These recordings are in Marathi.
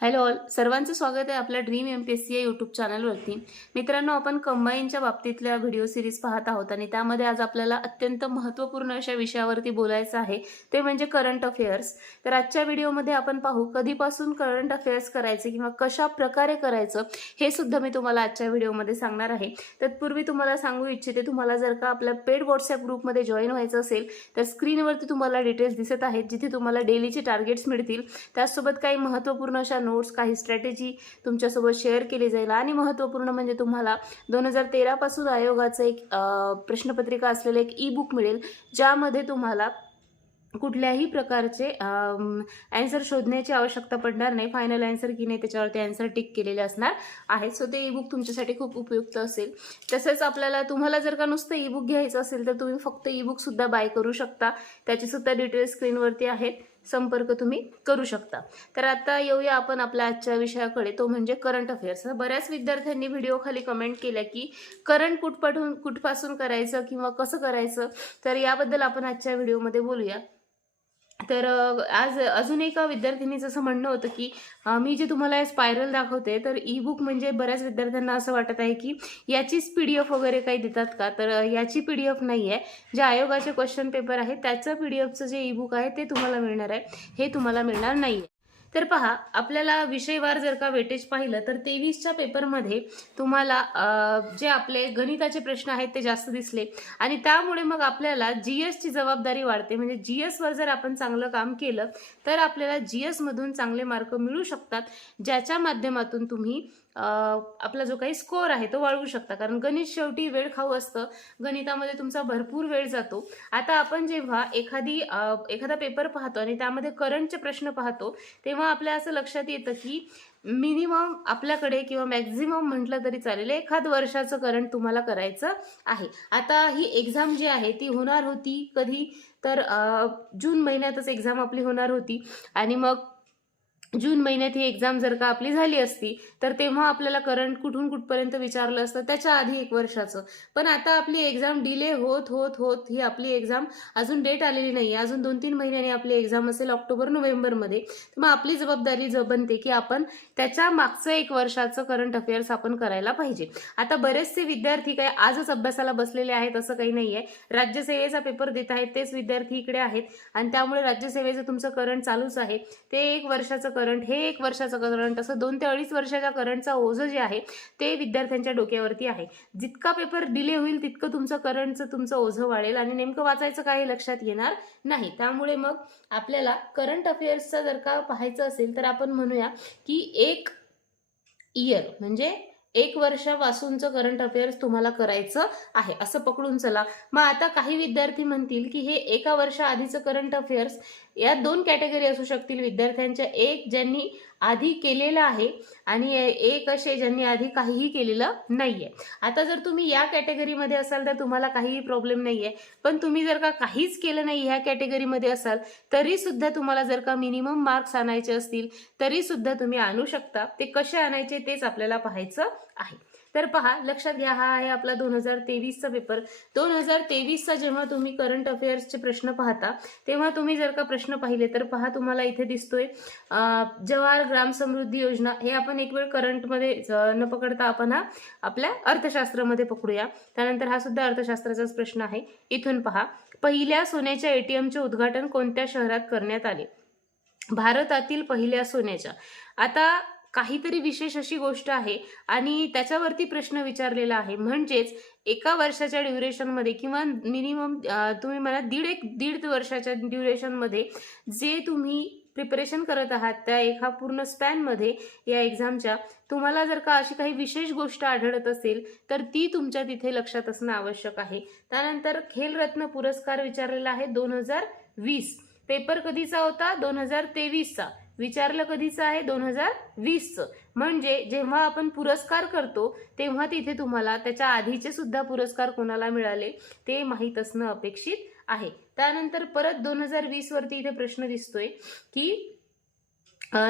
हॅलो ऑल सर्वांचं स्वागत आहे आपल्या dream M P S C या यूट्यूब चॅनलवरती मित्रांनो आपण कंबाईनच्या बाबतीतल्या व्हिडिओ सिरीज पाहत आहोत आणि त्यामध्ये आज आपल्याला अत्यंत महत्त्वपूर्ण अशा विषयावरती बोलायचं आहे. ते म्हणजे करंट अफेअर्स तर आजच्या व्हिडिओमध्ये आपण पाहू कधीपासून करंट अफेअर्स करायचे किंवा कशा प्रकारे करायचं हे सुद्धा मी तुम्हाला आजच्या व्हिडिओमध्ये सांगणार आहे. तत्पूर्वी तुम्हाला सांगू इच्छिते तुम्हाला जर का आपल्या पेड व्हॉट्सॲप ग्रुपमध्ये जॉईन व्हायचं असेल तर स्क्रीनवरती तुम्हाला डिटेल्स दिसत आहेत जिथे तुम्हाला डेलीचे टार्गेट्स मिळतील. त्याचसोबत काही महत्त्वपूर्ण अशा नोट्स काही स्ट्रॅटेजी तुमच्यासोबत शेअर केली जाईल. आणि महत्त्वपूर्ण म्हणजे तुम्हाला दोन हजार तेरापासून आयोगाचं एक प्रश्नपत्रिका असलेलं एक ई बुक मिळेल ज्यामध्ये तुम्हाला कुठल्याही प्रकारचे ॲन्सर शोधण्याची आवश्यकता पडणार नाही. फायनल ॲन्सर की नाही त्याच्यावरती ॲन्सर टिक केलेले असणार आहेत. सो ते ई बुक तुमच्यासाठी खूप उपयुक्त असेल. तसेच आपल्याला तुम्हाला जर का नुसतं ई बुक घ्यायचं असेल तर तुम्ही फक्त ई बुकसुद्धा बाय करू शकता. त्याचीसुद्धा डिटेल्स स्क्रीनवरती आहेत. संपर्क तुम्ही करू शकता. तर आता येऊया आपण आपल्या आजच्या विषयाकडे तो म्हणजे करंट अफेअर्स बऱ्याच विद्यार्थ्यांनी व्हिडिओ खाली कमेंट केल्या की करंट कुठपासून कुठपासून करायचं किंवा कसं करायचं? तर याबद्दल आपण आजच्या व्हिडिओमध्ये बोलूया. तर आज अजून एका विद्यार्थिनीचं असं म्हणणं होतं की मी जे तुम्हाला स्पायरल दाखवते तर ई बुक म्हणजे बऱ्याच विद्यार्थ्यांना असं वाटत आहे की याचीच पी डी एफ वगैरे काही देतात का? तर याची पी डी एफ नाही आहे. जे आयोगाचे क्वेश्चन पेपर आहे त्याचं पी डी एफचं जे ई बुक आहे ते तुम्हाला मिळणार आहे. हे तुम्हाला मिळणार नाही आहे तर पहा आपल्याला विषयवार जर का वेटेज पाहिलं तर तेवीसच्या पेपरमध्ये तुम्हाला जे आपले गणिताचे प्रश्न आहेत ते जास्त दिसले. आणि त्यामुळे मग आपल्याला जी एसची जबाबदारी वाढते. म्हणजे जी एसवर जर आपण चांगलं काम केलं तर आपल्याला जी एसमधून चांगले मार्क मिळू शकतात ज्याच्या माध्यमातून तुम्ही आपला जो काही स्कोअर आहे तो वाढवू शकता. कारण गणित शेवटी वेळ खाऊ असतं. गणितामध्ये तुमचा भरपूर वेळ जातो. आता आपण जेव्हा एखादी एखादा पेपर पाहतो आणि त्यामध्ये करंटचे प्रश्न पाहतो तेव्हा आपल्या असं लक्षात येतं की मिनिमम आपल्याकडे किंवा मॅक्झिमम म्हटलं तरी चालेल एखाद वर्षाचं करंट तुम्हाला करायचं आहे. आता ही एक्झाम जी आहे ती होणार होती कधी? तर जून महिन्यातच एक्झाम आपली होणार होती. आणि मग जून महिन्यात ही एक्झाम जर का आपली झाली असती तर तेव्हा आपल्याला करंट कुठून कुठपर्यंत विचारलं असतं? त्याच्या आधी एक वर्षाचं. पण आता आपली एक्झाम डिले होत होत होत ही आपली एक्झाम अजून डेट आलेली नाही आहे अजून दोन तीन महिन्यांनी आपली एक्झाम असेल ऑक्टोबर नोव्हेंबरमध्ये. तर मग आपली जबाबदारी ज बनते की आपण त्याच्या मागचं एक वर्षाचं करंट अफेअर्स आपण करायला पाहिजे. आता बरेचसे विद्यार्थी काय आजच अभ्यासाला बसलेले आहेत असं काही नाही आहे राज्यसेवेचा पेपर देत आहेत तेच विद्यार्थी इकडे आहेत. आणि त्यामुळे राज्यसेवेचं तुमचं करंट चालूच आहे. ते एक वर्षाचं करंट हे एक वर्षाचं करंट असं दोन ते अडीच वर्षाच्या करंटचा ओझं जे आहे ते विद्यार्थ्यांच्या डोक्यावरती आहे. जितका पेपर डिले होईल तितकं तुमचं करंटचं तुमचं ओझं वाढेल आणि नेमकं वाचायचं काही लक्षात येणार नाही. त्यामुळे मग आपल्याला करंट अफेअर्सचा जर का पाहायचं असेल तर आपण म्हणूया की एक इयर म्हणजे एक वर्षापासूनचं करंट अफेअर्स तुम्हाला करायचं आहे. असं पकडून चला. मग आता काही विद्यार्थी म्हणतील की हे एका वर्षा आधीचं करंट अफेअर्स या दोन कॅटेगरी असू शकतील विद्यार्थ्यांच्या. एक ज्यांनी आधी केलेलं आहे आणि एक असे ज्यांनी आधी काहीही केलेलं नाहीये. आता जर तुम्ही या कॅटेगरीमध्ये असाल तर तुम्हाला काहीही प्रॉब्लेम नाहीये. पण तुम्ही जर का काहीच केलं नाही ह्या कॅटेगरीमध्ये असाल तरीसुद्धा तुम्हाला जर का मिनिमम मार्क्स आणायचे असतील तरीसुद्धा तुम्ही आणू शकता. ते कसे आणायचे तेच आपल्याला पाहायचं आहे. तर पहा लक्षात घ्या हा आहे आपला दोन हजार तेवीसचा पेपर दोन हजार तेवीसचा जेव्हा तुम्ही करंट अफेअर्सचे प्रश्न पाहता तेव्हा तुम्ही जर का प्रश्न पाहिले तर पहा तुम्हाला इथे दिसतोय जवाहर ग्राम समृद्धी योजना. हे आपण एक वेळ करंटमध्ये न पकडता आपण हा आपल्या अर्थशास्त्रामध्ये पकडूया. त्यानंतर हा सुद्धा अर्थशास्त्राचाच प्रश्न आहे. इथून पहा पहिल्या सोन्याच्या एटीएमचे उद्घाटन कोणत्या शहरात करण्यात आले? भारतातील पहिल्या सोन्याच्या. आता काहीतरी विशेष अशी गोष्ट आहे आणि त्याच्यावरती प्रश्न विचारलेला आहे. म्हणजेच एका वर्षाच्या ड्युरेशनमध्ये किंवा मिनिमम तुम्ही म्हणा दीड एक दीड वर्षाच्या ड्युरेशनमध्ये जे तुम्ही प्रिपरेशन करत आहात त्या एका पूर्ण स्पॅनमध्ये या एक्झामच्या तुम्हाला जर का अशी काही विशेष गोष्ट आढळत असेल तर ती तुमच्या तिथे लक्षात असणं आवश्यक आहे. त्यानंतर खेलरत्न पुरस्कार विचारलेला आहे दोन हजार वीस. पेपर कधीचा होता? दोन हजार तेवीसचा. विचारलं कधीचं आहे? दोन हजार वीसचं. म्हणजे जेव्हा आपण पुरस्कार करतो तेव्हा तिथे तुम्हाला त्याच्या आधीचे सुद्धा पुरस्कार कोणाला मिळाले ते माहीत असणं अपेक्षित आहे. त्यानंतर परत दोन हजार वीस वरती इथे प्रश्न दिसतोय की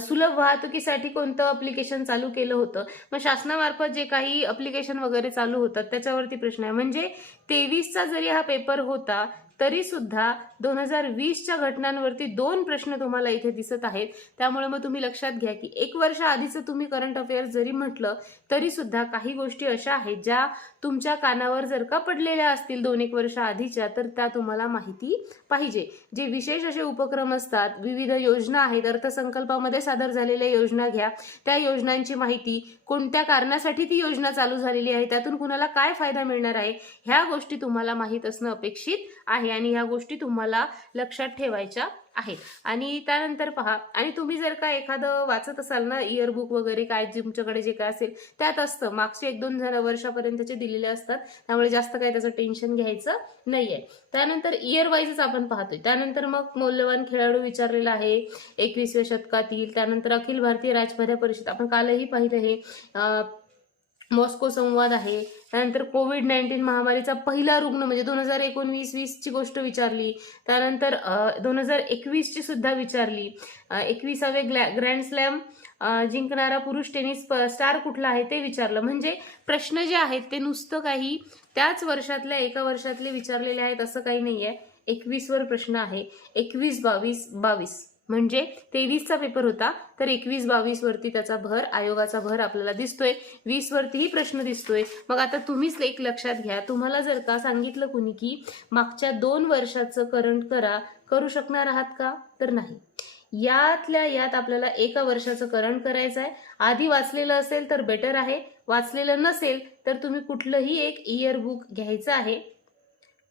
सुलभ वाहतुकीसाठी कोणतं अप्लिकेशन चालू केलं होतं? मग शासनामार्फत जे काही अप्लिकेशन वगैरे चालू होतात त्याच्यावरती प्रश्न आहे. म्हणजे तेवीसचा जरी हा पेपर होता तरी सुद्धा दोन हजार वीसच्या घटनांवरती दोन प्रश्न तुम्हाला इथे दिसत आहेत. त्यामुळे मग तुम्ही लक्षात घ्या की एक वर्ष आधीचं तुम्ही करंट अफेअर जरी म्हटलं तरी सुद्धा काही गोष्टी अशा आहेत ज्या तुमच्या कानावर जर का पडलेल्या असतील दोन एक वर्ष आधीच्या तर त्या तुम्हाला माहिती पाहिजे. जे विशेष असे उपक्रम असतात विविध योजना आहेत अर्थसंकल्पामध्ये सादर झालेल्या योजना घ्या. त्या योजनांची माहिती कोणत्या कारणासाठी ती योजना चालू झालेली आहे त्यातून कुणाला काय फायदा मिळणार आहे ह्या गोष्टी तुम्हाला माहीत असणं अपेक्षित आहे. आणि ह्या गोष्टी तुम्हाला लक्षात ठेवायच्या आहेत. आणि त्यानंतर पहा आणि तुम्ही जर का एखादं वाचत असाल ना इयरबुक वगैरे काय तुमच्याकडे जे काय असेल त्यात असतं. मागचे एक दोन जण वर्षापर्यंतचे दिलेले असतात. त्यामुळे जास्त काही त्याचं टेन्शन घ्यायचं नाहीये. त्यानंतर इयर वाईजच आपण पाहतोय. त्यानंतर मग मौल्यवान खेळाडू विचारलेला आहे एकविसव्या शतकातील त्यानंतर अखिल भारतीय राजभर्या परिषद. आपण कालही पाहिलं हे. मॉस्को संवाद आहे. त्यानंतर कोविड नाईन्टीन महामारीचा पहिला रुग्ण म्हणजे दोन हजार एकोणवीस वीसची गोष्ट विचारली. त्यानंतर दोन हजार एकवीसची सुद्धा विचारली. एकविसावे ग्लॅ ग्रँड स्लॅम जिंकणारा पुरुष टेनिस स्टार कुठला आहे ते विचारलं. म्हणजे प्रश्न जे आहेत ते नुसतं काही त्याच वर्षातल्या एका वर्षातले विचारलेले आहेत असं काही नाही आहे एकवीसवर प्रश्न आहे. एकवीस बावीस बावीस. म्हणजे तेवीसचा पेपर होता तर एकवीस बावीस वरती त्याचा भर आयोगाचा भर आपल्याला दिसतोय. वीस वरतीही प्रश्न दिसतोय. मग आता तुम्हीच एक लक्षात घ्या. तुम्हाला जर का सांगितलं कुणी की मागच्या दोन वर्षाचं करंट करा करू शकणार आहात का? तर नाही. यातल्या यात आपल्याला एका वर्षाचं करंट करायचं आहे. आधी वाचलेलं असेल तर बेटर आहे. वाचलेलं नसेल तर तुम्ही कुठलंही एक इयर बुक घ्यायचं आहे.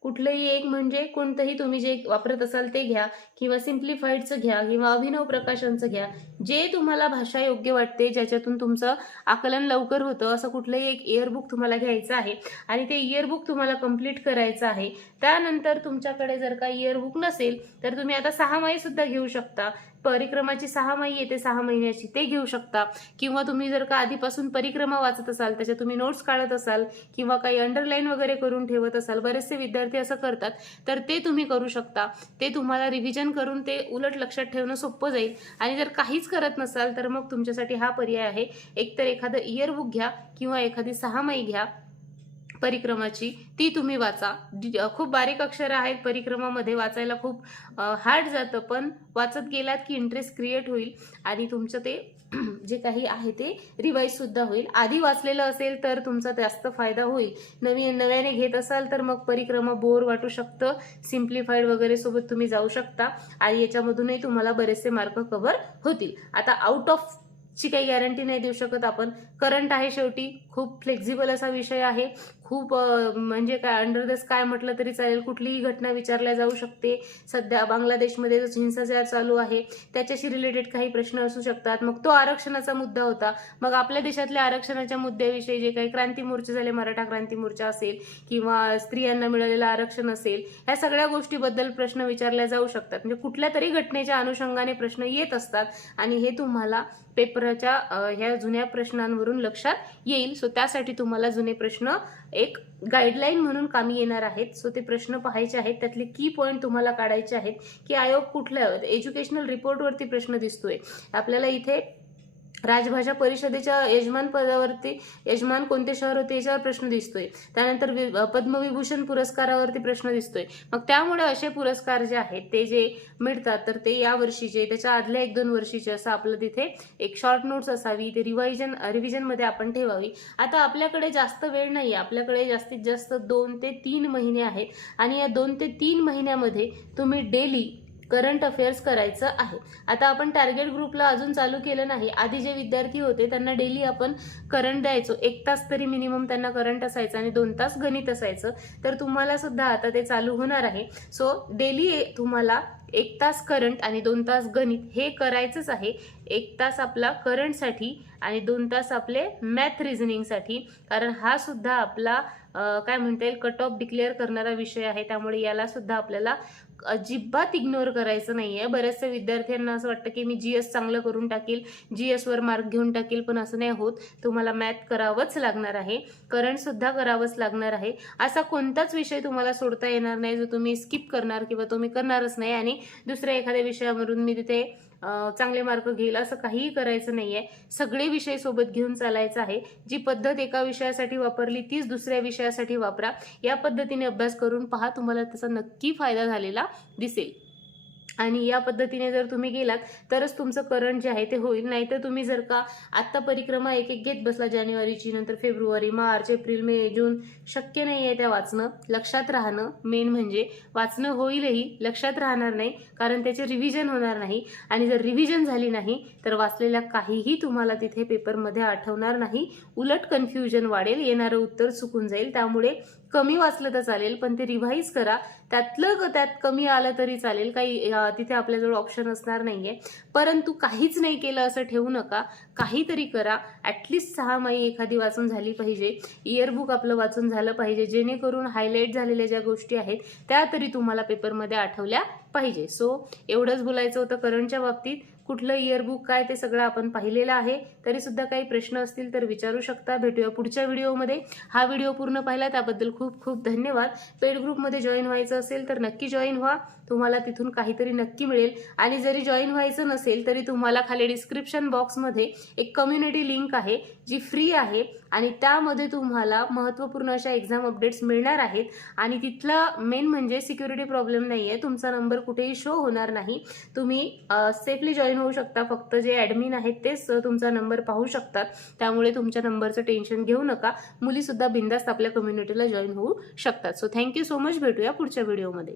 कुठलंही एक म्हणजे कोणतंही तुम्ही जे वापरत असाल ते घ्या किंवा सिम्प्लिफाईडचं घ्या किंवा अभिनव प्रकाशनचं घ्या. जे तुम्हाला भाषा योग्य वाटते ज्याच्यातून तुमचं आकलन लवकर होतं असं कुठलंही एक इयरबुक तुम्हाला घ्यायचं आहे आणि ते इयरबुक तुम्हाला कंप्लीट करायचं आहे त्यानंतर तुमच्याकडे जर का इयरबुक नसेल तर तुम्ही आता सहामाही सुद्धा घेऊ शकता. परिक्रमाची सहामाही येते सहा महिन्याची ते घेऊ शकता. किंवा तुम्ही जर का आधीपासून परिक्रमा वाचत असाल त्याच्या तुम्ही नोट्स काढत असाल किंवा काही अंडरलाईन वगैरे करून ठेवत असाल बरेचसे विद्यार्थी असं करतात तर ते तुम्ही करू शकता. ते तुम्हाला रिव्हिजन करून ते उलट लक्षात ठेवणं सोपं जाईल. आणि जर काहीच करत नसाल तर मग तुमच्यासाठी हा पर्याय आहे. एकतर एखादं इयरबुक घ्या किंवा एखादी सहामाही घ्या. परिक्रमाची ती तुम्ही वाचा. खूप बारीक अक्षरं आहेत परिक्रमामध्ये वाचायला खूप हार्ड जातं पण वाचत गेलात की इंटरेस्ट क्रिएट होईल आणि तुमचं ते जे काही आहे ते रिवाईज सुद्धा होईल. आधी वाचलेलं असेल तर तुमचा जास्त फायदा होईल. नवीन नव्याने घेत असाल तर मग परिक्रमा बोर वाटू शकतं. सिम्प्लिफाईड वगैरे सोबत तुम्ही जाऊ शकता आणि याच्यामधूनही तुम्हाला बरेचसे मार्क कव्हर होतील. आता आउट ऑफ ची काही गॅरंटी नाही देऊ शकत आपण. करंट आहे शेवटी. खूप फ्लेक्झिबल असा विषय आहे. खूप म्हणजे काय अंडर द स्काय म्हटलं तरी चालेल. कुठलीही घटना विचारल्या जाऊ शकते. सध्या बांगलादेशमध्ये जो हिंसाचार चालू आहे त्याच्याशी रिलेटेड काही प्रश्न असू शकतात. मग तो आरक्षणाचा मुद्दा होता. मग आपल्या देशातल्या आरक्षणाच्या मुद्द्याविषयी जे काही क्रांती मोर्चे झाले मराठा क्रांती मोर्चा असेल किंवा स्त्रियांना मिळालेलं आरक्षण असेल ह्या सगळ्या गोष्टीबद्दल प्रश्न विचारल्या जाऊ शकतात. म्हणजे कुठल्या तरी घटनेच्या अनुषंगाने प्रश्न येत असतात आणि हे तुम्हाला पेपरच्या ह्या जुन्या प्रश्नांवरून लक्षात येईल. सो त्यासाठी तुम्हाला जुने प्रश्न एक गाईडलाईन म्हणून कामी येणार आहेत. सो ते प्रश्न पाहायचे आहेत. त्यातले की पॉईंट तुम्हाला काढायचे आहेत की आयोग कुठल्या एज्युकेशनल रिपोर्टवरती प्रश्न दिसतोय. आपल्याला इथे राजभाषा परिषदेच्या यजमान पदावरती यजमान कोणते शहर होते याच्यावर प्रश्न दिसतोय. त्यानंतर वि- पद्मविभूषण पुरस्कारावरती प्रश्न दिसतोय. मग त्यामुळे असे पुरस्कार जे आहेत ते जे मिळतात तर ते या वर्षीचे त्याच्या आदल्या एक दोन वर्षीचे असं आपलं तिथे एक शॉर्ट नोट्स असावी ते रिवायजन रिव्हिजनमध्ये आपण ठेवावी. आता आपल्याकडे जास्त वेळ नाही आपल्याकडे जास्तीत जास्त दोन ते तीन महिने आहेत. आणि या दोन ते तीन महिन्यामध्ये तुम्ही डेली करंट अफेअर्स करायचं आहे. आता आपण टार्गेट ग्रुपला अजून चालू केलं नाही. आधी जे विद्यार्थी होते त्यांना डेली आपण करंट द्यायचो. एक तास तरी मिनिमम त्यांना करंट असायचं आणि दोन तास गणित असायचं. तर तुम्हाला सुद्धा आता ते चालू होणार आहे. सो डेली तुम्हाला एक तास करंट आणि दोन तास गणित हे करायचंच आहे. एक तास आपला करंटसाठी आणि दोन तास आपले मॅथ रिझनिंगसाठी कारण हा सुद्धा आपला काय म्हणता येईल कट ऑफ डिक्लेअर करणारा विषय आहे. त्यामुळे याला सुद्धा आपल्याला अजिबात इग्नोर करायचं नाही आहे बऱ्याचशा विद्यार्थ्यांना असं वाटतं की मी जी एस चांगलं करून टाकील जी एसवर मार्क घेऊन टाकील पण असं नाही होत. तुम्हाला मॅथ करावंच लागणार आहे. करंटसुद्धा करावंच लागणार आहे. असा कोणताच विषय तुम्हाला सोडता येणार नाही जो तुम्ही स्किप करणार किंवा तुम्ही करणारच नाही. आणि दुसऱ्या एखाद्या विषयावरून मी तिथे चांगले मार्क घेईल असं काहीही करायचं नाही आहे सगळे विषय सोबत घेऊन चालायचं आहे. जी पद्धत एका विषयासाठी वापरली तीच दुसऱ्या विषयासाठी वापरा. या पद्धतीने अभ्यास करून पहा तुम्हाला त्याचा नक्की फायदा झालेला दिसेल. आणि या पद्धतीने जर तुम्ही गेलात तरच तुमचं करंट जे आहे ते होईल. नाहीतर तुम्ही जर का आत्ता परिक्रमा एक एक घेत बसला जानेवारीची नंतर फेब्रुवारी मार्च एप्रिल मे जून शक्य नाही आहे त्या वाचणं. लक्षात राहणं मेन म्हणजे. वाचणं होईलही लक्षात राहणार नाही कारण त्याचे रिव्हिजन होणार नाही. आणि जर रिव्हिजन झाली नाही तर वाचलेल्या काहीही तुम्हाला तिथे पेपरमध्ये आठवणार नाही. उलट कन्फ्युजन वाढेल येणारं उत्तर चुकून जाईल. त्यामुळे कमी वाचलं तर चालेल पण ते रिव्हाइज करा. त्यातलं ग- त्यात कमी आलं तरी चालेल. काही तिथे आपल्याजवळ ऑप्शन असणार नाहीये. परंतु काहीच नाही केलं असं ठेवू नका. काहीतरी करा. ॲटलिस्ट सहा माई एखादी वाचून झाली पाहिजे. इयरबुक आपलं वाचून झालं पाहिजे. जेणेकरून हायलाईट झालेल्या ज्या गोष्टी आहेत त्या तरी तुम्हाला पेपरमध्ये आठवल्या पाहिजे. सो एवढंच बोलायचं होतं करंटच्या बाबतीत. कुठलं इयरबुक काय ते सगळं आपण पाहिलेलं आहे. तरी सुद्धा काही प्रश्न असतील तर विचारू शकता. भेटूया पुढच्या व्हिडिओमध्ये. हा व्हिडिओ पूर्ण पाहिला त्याबद्दल खूप खूप धन्यवाद. पेड ग्रुपमध्ये जॉईन व्हायचं असेल तर नक्की जॉईन व्हा. तुम्हाला तिथून काहीतरी नक्की मिळेल. आणि जरी जॉईन व्हायचं नसेल तरी तुम्हाला खाली डिस्क्रिप्शन बॉक्समध्ये एक कम्युनिटी लिंक आहे. जी फ्री आहे आणि त्यामध्ये तुम्हाला महत्त्वपूर्ण अशा एक्झाम अपडेट्स मिळणार आहेत. आणि तिथला मेन म्हणजे सिक्युरिटी प्रॉब्लेम नाही आहे तुमचा नंबर कुठेही शो होणार नाही. तुम्ही सेफली जॉईन होऊ शकता. फक्त जे ॲडमिन आहेत तेच तुमचा नंबर पाहू शकतात. त्यामुळे तुमच्या नंबरचं टेन्शन घेऊ नका. मुलीसुद्धा बिंदास्त आपल्या कम्युनिटीला जॉईन होऊ शकतात. सो थँक्यू सो मच भेटूया पुढच्या व्हिडिओमध्ये